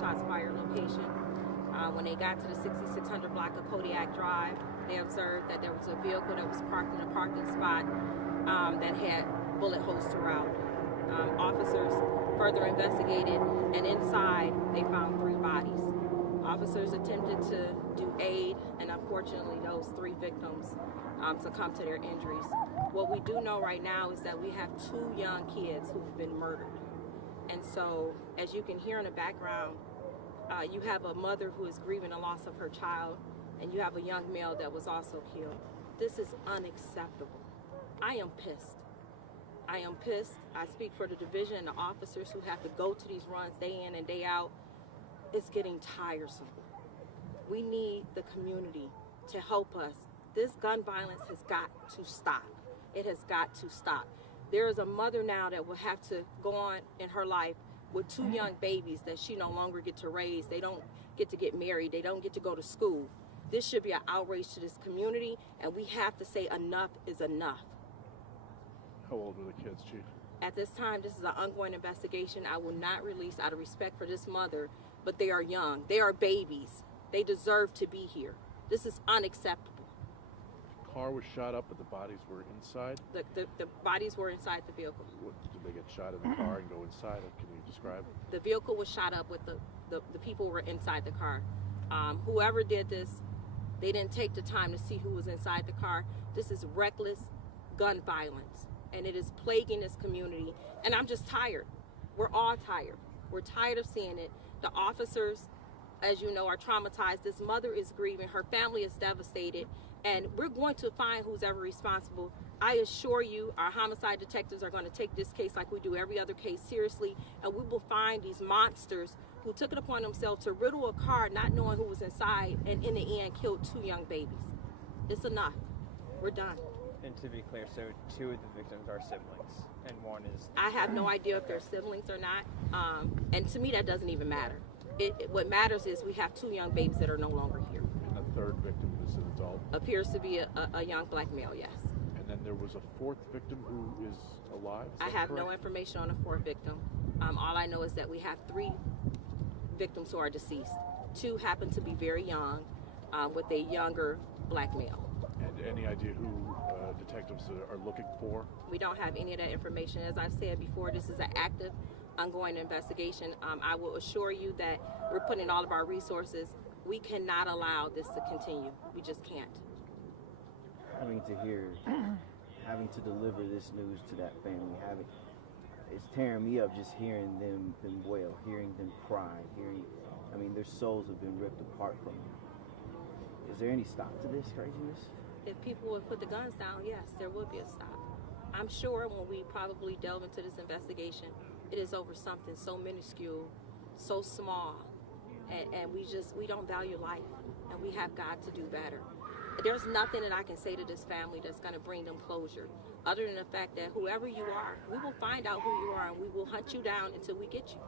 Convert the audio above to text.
shots fired location. When they got to the 6600 block of Kodiak Drive, they observed that there was a vehicle that was parked in a parking spot that had bullet holes throughout. Officers further investigated, and inside they found 3 bodies. Officers attempted to do aid, and unfortunately those 3 victims succumbed to their injuries. What we do know right now is that we have 2 young kids who've been murdered. And so, as you can hear in the background, you have a mother who is grieving the loss of her child, and you have a young male that was also killed. This is unacceptable. I am pissed. I am pissed. I speak for the division and the officers who have to go to these runs day in and day out. It's getting tiresome. We need the community to help us. This gun violence has got to stop. It has got to stop. There is a mother now that will have to go on in her life with 2 young babies that she no longer get to raise. They don't get to get married. They don't get to go to school. This should be an outrage to this community, and we have to say enough is enough. How old are the kids, Chief? At this time, this is an ongoing investigation. I will not release out of respect for this mother, but they are young. They are babies. They deserve to be here. This is unacceptable. The car was shot up, but the bodies were inside? The bodies were inside the vehicle. Did they get shot in the car and go inside? Can you describe? The vehicle was shot up with the people were inside the car. Whoever did this, they didn't take the time to see who was inside the car. This is reckless gun violence, and it is plaguing this community. And I'm just tired. We're all tired. We're tired of seeing it. The officers, as you know, are traumatized. This mother is grieving. Her family is devastated. And we're going to find who's ever responsible. I assure you, our homicide detectives are going to take this case like we do every other case seriously, and we will find these monsters who took it upon themselves to riddle a car not knowing who was inside, and in the end killed 2 young babies. It's enough. We're done. And to be clear, so 2 of the victims are siblings, and 1 is... I have no idea if they're siblings or not, and to me that doesn't even matter. What matters is we have 2 young babies that are no longer here. And the 3rd victim is an adult? Appears to be a young black male, yes. And then there was a 4th victim who is alive? I have no information on a 4th victim. All I know is that we have 3 victims who are deceased. 2 happen to be very young, with a younger black male. And any idea who detectives are looking for? We don't have any of that information. As I've said before, this is an active, ongoing investigation. I will assure you that we're putting all of our resources. We cannot allow this to continue. We just can't. Having to deliver this news to that family, it's tearing me up just hearing them wail, hearing them cry, their souls have been ripped apart from them. Is there any stop to this craziness? If people would put the guns down, yes, there would be a stop. I'm sure when we probably delve into this investigation, it is over something so minuscule, so small, and we don't value life, and we have got to do better. There's nothing that I can say to this family that's going to bring them closure, other than the fact that whoever you are, we will find out who you are, and we will hunt you down until we get you.